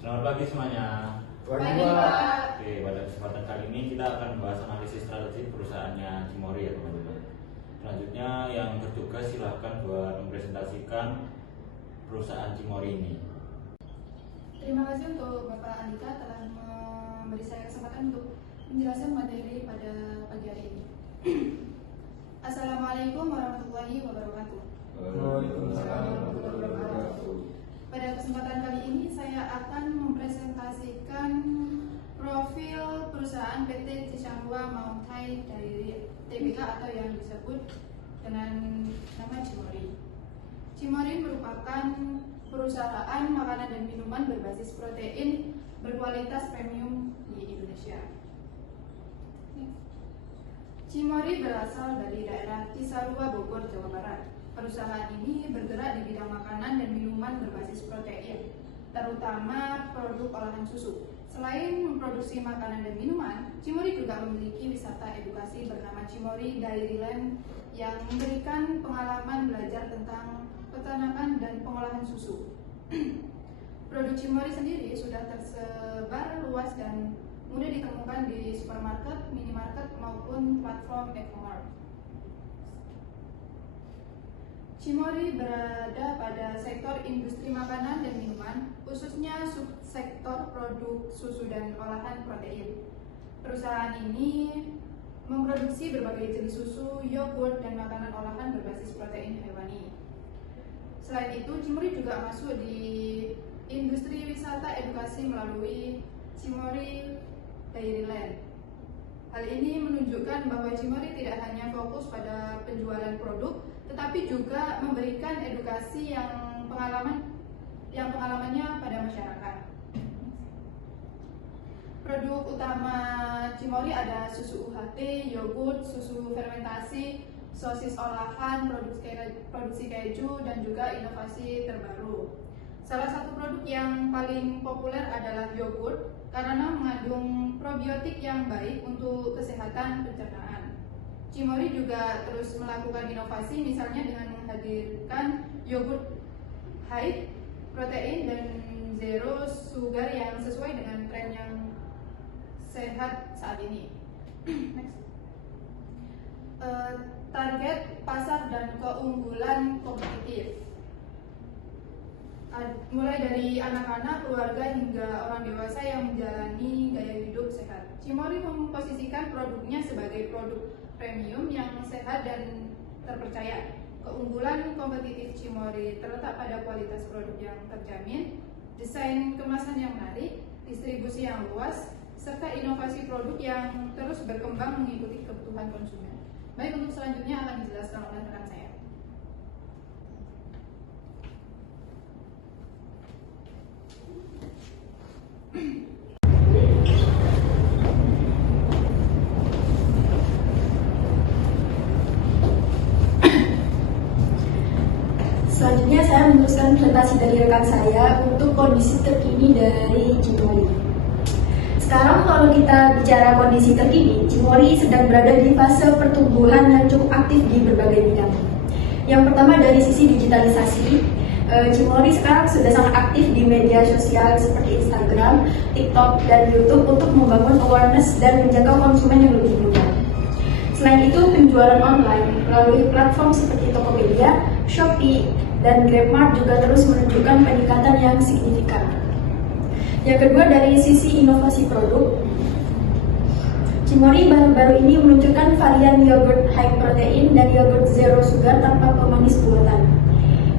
Selamat pagi semuanya. Pagi, Pak. Oke, pada kesempatan kali ini kita akan membahas analisis strategi perusahaannya Cimori ya teman-teman. Selanjutnya yang bertugas silahkan buat mempresentasikan perusahaan Cimori ini. Terima kasih untuk Bapak Andika telah memberi saya kesempatan untuk menjelaskan materi pada pagi hari ini. Assalamualaikum warahmatullahi wabarakatuh. Waalaikumsalam warahmatullahi wabarakatuh. Pada kesempatan kali ini saya akan mempresentasikan profil perusahaan PT Cisangkua Mauntai dari Tbk atau yang disebut dengan nama Cimori. Cimori merupakan perusahaan makanan dan minuman berbasis protein berkualitas premium di Indonesia. Cimori berasal dari daerah Cisarua, Bogor, Jawa Barat. Perusahaan ini bergerak di bidang makanan dan minuman berbasis protein, terutama produk olahan susu. Selain memproduksi makanan dan minuman, Cimori juga memiliki wisata edukasi bernama Cimori Dairyland yang memberikan pengalaman belajar tentang peternakan dan pengolahan susu. Produk Cimori sendiri sudah tersebar luas dan mudah ditemukan di supermarket, minimarket maupun platform e-commerce. Cimori berada pada sektor industri makanan dan minuman, khususnya subsektor produk susu dan olahan protein. Perusahaan ini memproduksi berbagai jenis susu, yogurt, dan makanan olahan berbasis protein hewani. Selain itu, Cimori juga masuk di industri wisata edukasi melalui Cimori Dairyland. Hal ini menunjukkan bahwa Cimori tidak hanya fokus pada penjualan produk, tetapi juga memberikan edukasi yang pengalamannya pada masyarakat. Produk utama Cimori ada susu UHT, yogurt, susu fermentasi, sosis olahan, produksi keju, dan juga inovasi terbaru. Salah satu produk yang paling populer adalah yogurt karena mengandung probiotik yang baik untuk kesehatan pencernaan. Cimori juga terus melakukan inovasi, misalnya dengan menghadirkan yogurt high protein dan zero sugar yang sesuai dengan tren yang sehat saat ini. Next. Target pasar dan keunggulan kompetitif. Mulai dari anak-anak, keluarga hingga orang dewasa yang menjalani gaya hidup sehat. Cimori memposisikan produknya sebagai produk premium yang sehat dan terpercaya. Keunggulan kompetitif Cimori terletak pada kualitas produk yang terjamin, desain kemasan yang menarik, distribusi yang luas, serta inovasi produk yang terus berkembang mengikuti kebutuhan konsumen. Baik, untuk selanjutnya akan dijelaskan oleh rekan saya. Selanjutnya saya meneruskan presentasi dari rekan saya untuk kondisi terkini dari Cimori. Sekarang kalau kita bicara kondisi terkini, Cimori sedang berada di fase pertumbuhan yang cukup aktif di berbagai bidang. Yang pertama dari sisi digitalisasi, Cimori sekarang sudah sangat aktif di media sosial seperti Instagram, TikTok, dan YouTube untuk membangun awareness dan menjaga konsumen yang lebih mudah. Selain itu, penjualan online melalui platform seperti Tokopedia, Shopee, dan GrabMart juga terus menunjukkan peningkatan yang signifikan. Yang kedua dari sisi inovasi produk, Cimori baru-baru ini meluncurkan varian yogurt high protein dan yogurt zero sugar tanpa pemanis buatan.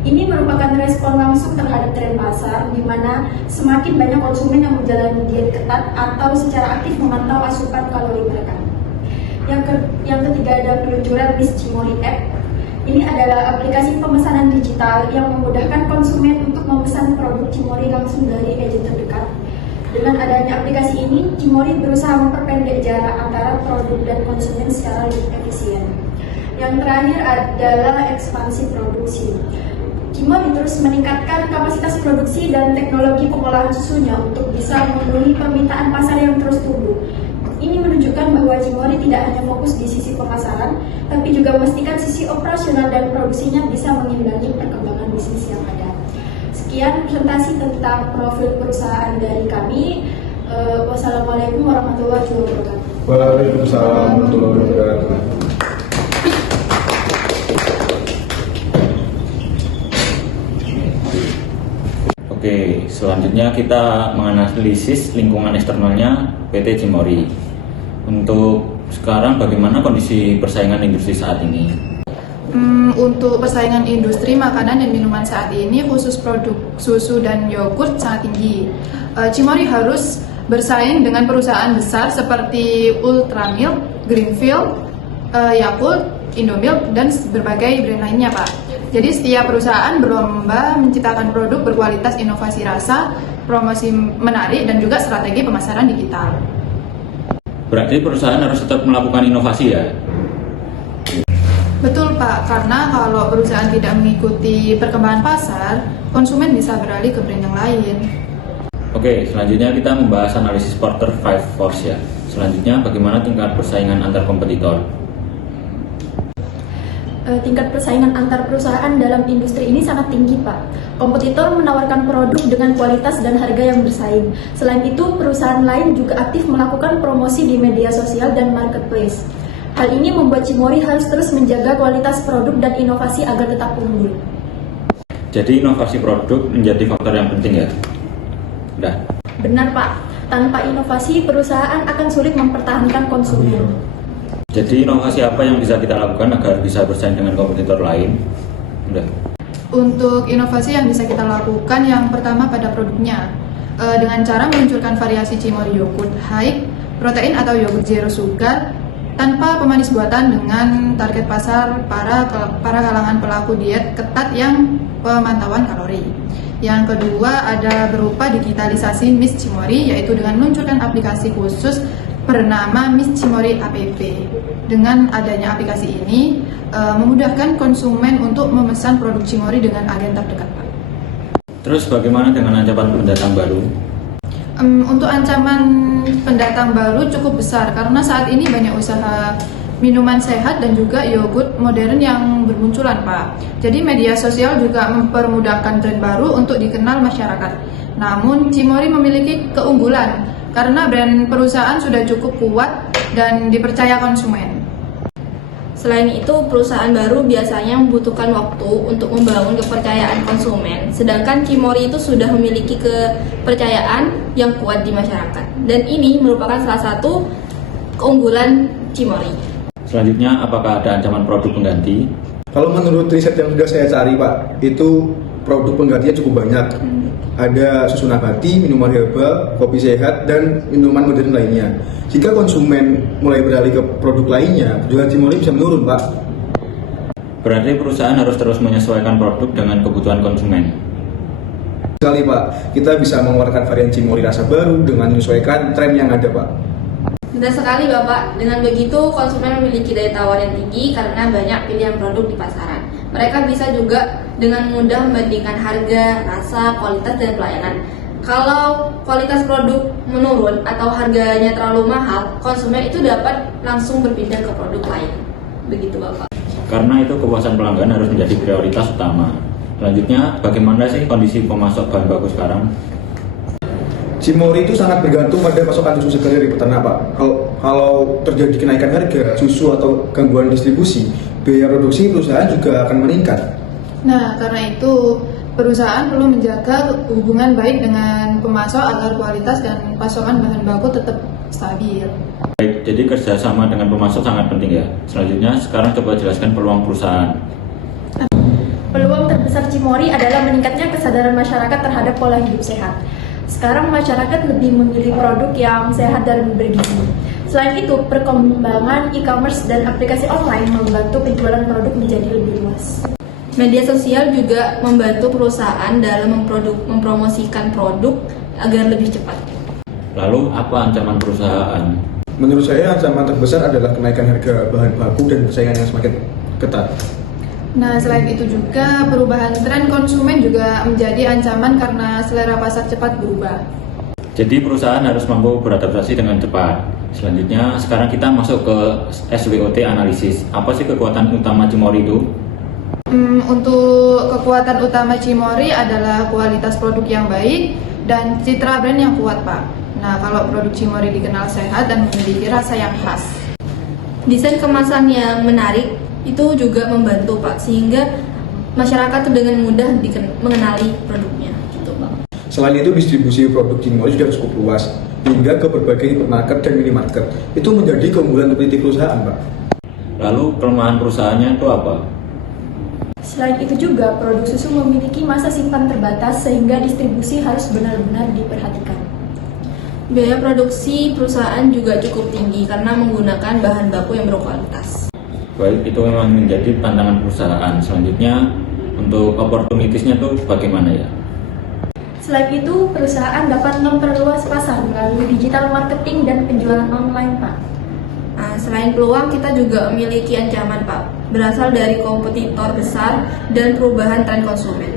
Ini merupakan respon langsung terhadap tren pasar, di mana semakin banyak konsumen yang menjalani diet ketat atau secara aktif memantau asupan kalori mereka. Yang ketiga ada peluncuran Miss Cimori App. Ini adalah aplikasi pemesanan digital yang memudahkan konsumen untuk memesan produk Cimori langsung dari agent terdekat. Dengan adanya aplikasi ini, Cimori berusaha memperpendek jarak antara produk dan konsumen secara lebih efisien. Yang terakhir adalah ekspansi produksi. Cimori terus meningkatkan kapasitas produksi dan teknologi pengolahan susunya untuk bisa memenuhi permintaan pasar yang terus tumbuh. Ini menunjukkan bahwa Cimori tidak hanya fokus di sisi pemasaran, tapi juga memastikan sisi operasional dan produksinya bisa mengimbangi perkembangan bisnis yang ada. Sekian presentasi tentang profil perusahaan dari kami. Wassalamualaikum warahmatullahi wabarakatuh. Waalaikumsalam warahmatullahi wabarakatuh. Oke, selanjutnya kita menganalisis lingkungan eksternalnya PT Cimory. Untuk sekarang bagaimana kondisi persaingan industri saat ini? Untuk persaingan industri makanan dan minuman saat ini, khusus produk susu dan yogurt sangat tinggi. Cimory harus bersaing dengan perusahaan besar seperti Ultramilk, Greenfield, Yakult, Indomilk, dan berbagai brand lainnya, Pak. Jadi setiap perusahaan berlomba menciptakan produk berkualitas, inovasi rasa, promosi menarik, dan juga strategi pemasaran digital. Berarti perusahaan harus tetap melakukan inovasi ya? Betul Pak, karena kalau perusahaan tidak mengikuti perkembangan pasar, konsumen bisa beralih ke brand yang lain. Oke, selanjutnya kita membahas analisis Porter 5 Force ya. Selanjutnya bagaimana tingkat persaingan antar kompetitor? Tingkat persaingan antar perusahaan dalam industri ini sangat tinggi, Pak. Kompetitor menawarkan produk dengan kualitas dan harga yang bersaing. Selain itu, perusahaan lain juga aktif melakukan promosi di media sosial dan marketplace. Hal ini membuat Cimory harus terus menjaga kualitas produk dan inovasi agar tetap unggul. Jadi inovasi produk menjadi faktor yang penting ya? Udah. Benar, Pak. Tanpa inovasi, perusahaan akan sulit mempertahankan konsumen. Jadi inovasi apa yang bisa kita lakukan agar bisa bersaing dengan kompetitor lain? Udah. Untuk inovasi yang bisa kita lakukan, yang pertama pada produknya. Dengan cara meluncurkan variasi Cimory Yogurt High, protein atau yogurt zero sugar, tanpa pemanis buatan dengan target pasar para kalangan pelaku diet ketat yang pemantauan kalori. Yang kedua ada berupa digitalisasi Miss Cimory, yaitu dengan meluncurkan aplikasi khusus bernama Miss Cimory App. Dengan adanya aplikasi ini memudahkan konsumen untuk memesan produk Cimory dengan agen terdekat, Pak. Terus bagaimana dengan ancaman pendatang baru? Untuk ancaman pendatang baru cukup besar karena saat ini banyak usaha minuman sehat dan juga yogurt modern yang bermunculan, Pak. Jadi media sosial juga mempermudahkan tren baru untuk dikenal masyarakat. Namun Cimory memiliki keunggulan karena brand perusahaan sudah cukup kuat dan dipercaya konsumen. Selain itu, perusahaan baru biasanya membutuhkan waktu untuk membangun kepercayaan konsumen, sedangkan Cimory itu sudah memiliki kepercayaan yang kuat di masyarakat. Dan ini merupakan salah satu keunggulan Cimory. Selanjutnya, apakah ada ancaman produk pengganti? Kalau menurut riset yang sudah saya cari, Pak, itu produk penggantinya cukup banyak. Ada susu nabati, minuman herbal, kopi sehat, dan minuman modern lainnya. Jika konsumen mulai beralih ke produk lainnya, penjualan Cimory bisa menurun, Pak. Berarti perusahaan harus terus menyesuaikan produk dengan kebutuhan konsumen. Sekali, Pak, kita bisa mengeluarkan varian Cimory rasa baru dengan menyesuaikan tren yang ada, Pak. Benar sekali, Bapak. Dengan begitu, konsumen memiliki daya tawar yang tinggi karena banyak pilihan produk di pasaran. Mereka bisa juga dengan mudah membandingkan harga, rasa, kualitas, dan pelayanan. Kalau kualitas produk menurun atau harganya terlalu mahal, konsumen itu dapat langsung berpindah ke produk lain. Begitu, Bapak. Karena itu kepuasan pelanggan harus menjadi prioritas utama. Selanjutnya, bagaimana sih kondisi pemasok bahan baku sekarang? Cimory itu sangat bergantung pada pasokan susu segar dari peternak, Pak. Kalau terjadi kenaikan harga susu atau gangguan distribusi, biaya produksi perusahaan juga akan meningkat. Nah, karena itu perusahaan perlu menjaga hubungan baik dengan pemasok agar kualitas dan pasokan bahan baku tetap stabil. Baik, jadi kerjasama dengan pemasok sangat penting ya. Selanjutnya, sekarang coba jelaskan peluang perusahaan. Peluang terbesar Cimory adalah meningkatnya kesadaran masyarakat terhadap pola hidup sehat. Sekarang masyarakat lebih memilih produk yang sehat dan bergizi. Selain itu, perkembangan e-commerce dan aplikasi online membantu penjualan produk menjadi lebih luas. Media sosial juga membantu perusahaan dalam mempromosikan produk agar lebih cepat. Lalu, apa ancaman perusahaan? Menurut saya ancaman terbesar adalah kenaikan harga bahan baku dan persaingan yang semakin ketat. Nah, selain itu juga perubahan tren konsumen juga menjadi ancaman karena selera pasar cepat berubah. Jadi perusahaan harus mampu beradaptasi dengan cepat. Selanjutnya, sekarang kita masuk ke SWOT analisis. Apa sih kekuatan utama Cimory itu? Untuk kekuatan utama Cimory adalah kualitas produk yang baik dan citra brand yang kuat, Pak. Nah, kalau produk Cimory dikenal sehat dan memiliki rasa yang khas. Desain kemasan yang menarik itu juga membantu, Pak, sehingga masyarakat tuh dengan mudah mengenali produknya gitu, Pak. Selain itu, distribusi produk Cimory sudah cukup luas hingga ke berbagai hipermarket dan minimarket. Itu menjadi keunggulan kompetitif perusahaan, Pak. Lalu kelemahan perusahaannya itu apa? Selain itu juga, produk susu memiliki masa simpan terbatas sehingga distribusi harus benar-benar diperhatikan. Biaya produksi perusahaan juga cukup tinggi karena menggunakan bahan baku yang berkualitas. Baik, itu memang menjadi tantangan perusahaan. Selanjutnya, untuk opportunitiesnya itu bagaimana ya? Selain itu, perusahaan dapat memperluas pasar melalui digital marketing dan penjualan online, Pak. Nah, selain peluang, kita juga memiliki ancaman, Pak, berasal dari kompetitor besar dan perubahan tren konsumen.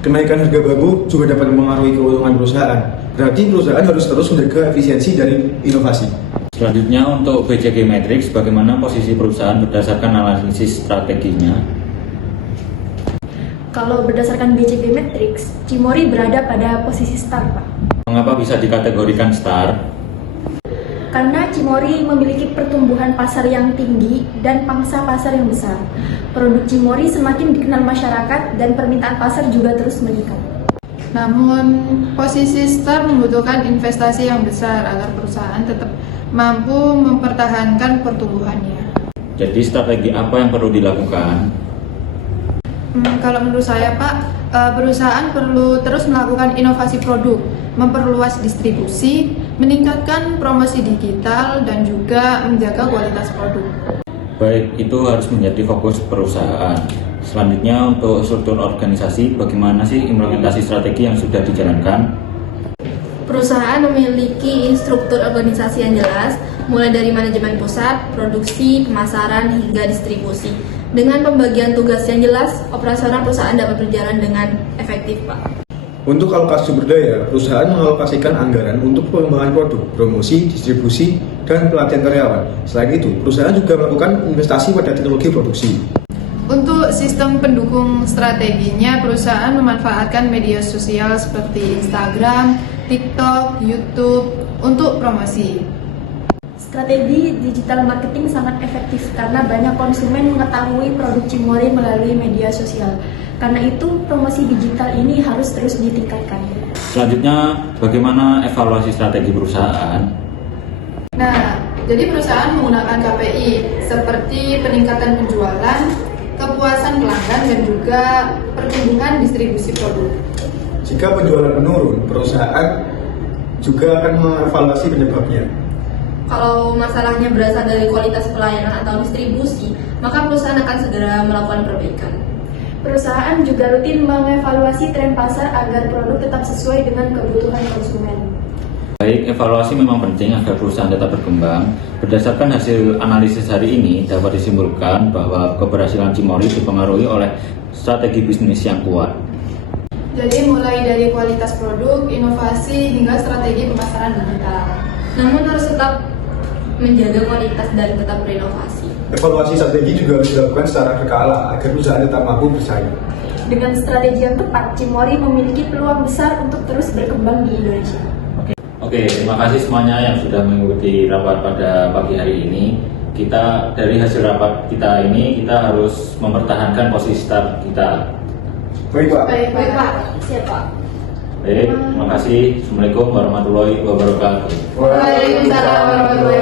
Kenaikan harga baku juga dapat mempengaruhi keuntungan perusahaan. Berarti perusahaan harus terus menjaga efisiensi dari inovasi. Selanjutnya, untuk BCG Matrix, bagaimana posisi perusahaan berdasarkan analisis strateginya? Kalau berdasarkan BCG Matrix, Cimory berada pada posisi star, Pak. Mengapa bisa dikategorikan star? Karena Cimory memiliki pertumbuhan pasar yang tinggi dan pangsa pasar yang besar. Produk Cimory semakin dikenal masyarakat dan permintaan pasar juga terus meningkat. Namun, posisi star membutuhkan investasi yang besar agar perusahaan tetap mampu mempertahankan pertumbuhannya. Jadi strategi apa yang perlu dilakukan? Kalau menurut saya, Pak, perusahaan perlu terus melakukan inovasi produk, memperluas distribusi, meningkatkan promosi digital, dan juga menjaga kualitas produk. Baik, itu harus menjadi fokus perusahaan. Selanjutnya, untuk struktur organisasi, bagaimana sih implementasi strategi yang sudah dijalankan? Perusahaan memiliki struktur organisasi yang jelas, mulai dari manajemen pusat, produksi, pemasaran, hingga distribusi. Dengan pembagian tugas yang jelas, operasional perusahaan dapat berjalan dengan efektif, Pak. Untuk alokasi sumber daya, perusahaan mengalokasikan anggaran untuk pengembangan produk, promosi, distribusi, dan pelatihan karyawan. Selain itu, perusahaan juga melakukan investasi pada teknologi produksi. Untuk sistem pendukung strateginya, perusahaan memanfaatkan media sosial seperti Instagram, TikTok, YouTube untuk promosi. Strategi digital marketing sangat efektif karena banyak konsumen mengetahui produk Cimory melalui media sosial. Karena itu, promosi digital ini harus terus ditingkatkan. Selanjutnya, bagaimana evaluasi strategi perusahaan? Nah, jadi perusahaan menggunakan KPI seperti peningkatan penjualan, kepuasan pelanggan, dan juga pertumbuhan distribusi produk. Jika penjualan menurun, perusahaan juga akan mengevaluasi penyebabnya. Kalau masalahnya berasal dari kualitas pelayanan atau distribusi, maka perusahaan akan segera melakukan perbaikan. Perusahaan juga rutin mengevaluasi tren pasar agar produk tetap sesuai dengan kebutuhan konsumen. Baik, evaluasi memang penting agar perusahaan tetap berkembang. Berdasarkan hasil analisis hari ini, dapat disimpulkan bahwa keberhasilan Cimory dipengaruhi oleh strategi bisnis yang kuat. Jadi mulai dari kualitas produk, inovasi, hingga strategi pemasaran digital. Namun harus tetap menjaga kualitas dan tetap berinovasi. Evaluasi strategi juga harus dilakukan secara berkala agar perusahaan tetap mampu bersaing. Dengan strategi yang tepat, Cimory memiliki peluang besar untuk terus berkembang di Indonesia. Oke, terima kasih semuanya yang sudah mengikuti rapat pada pagi hari ini. Kita dari hasil rapat kita ini, kita harus mempertahankan posisi start kita. Baik, Pak. Baik, Pak. Siap, Pak. Baik, terima kasih. Assalamualaikum warahmatullahi wabarakatuh. Waalaikumsalam warahmatullahi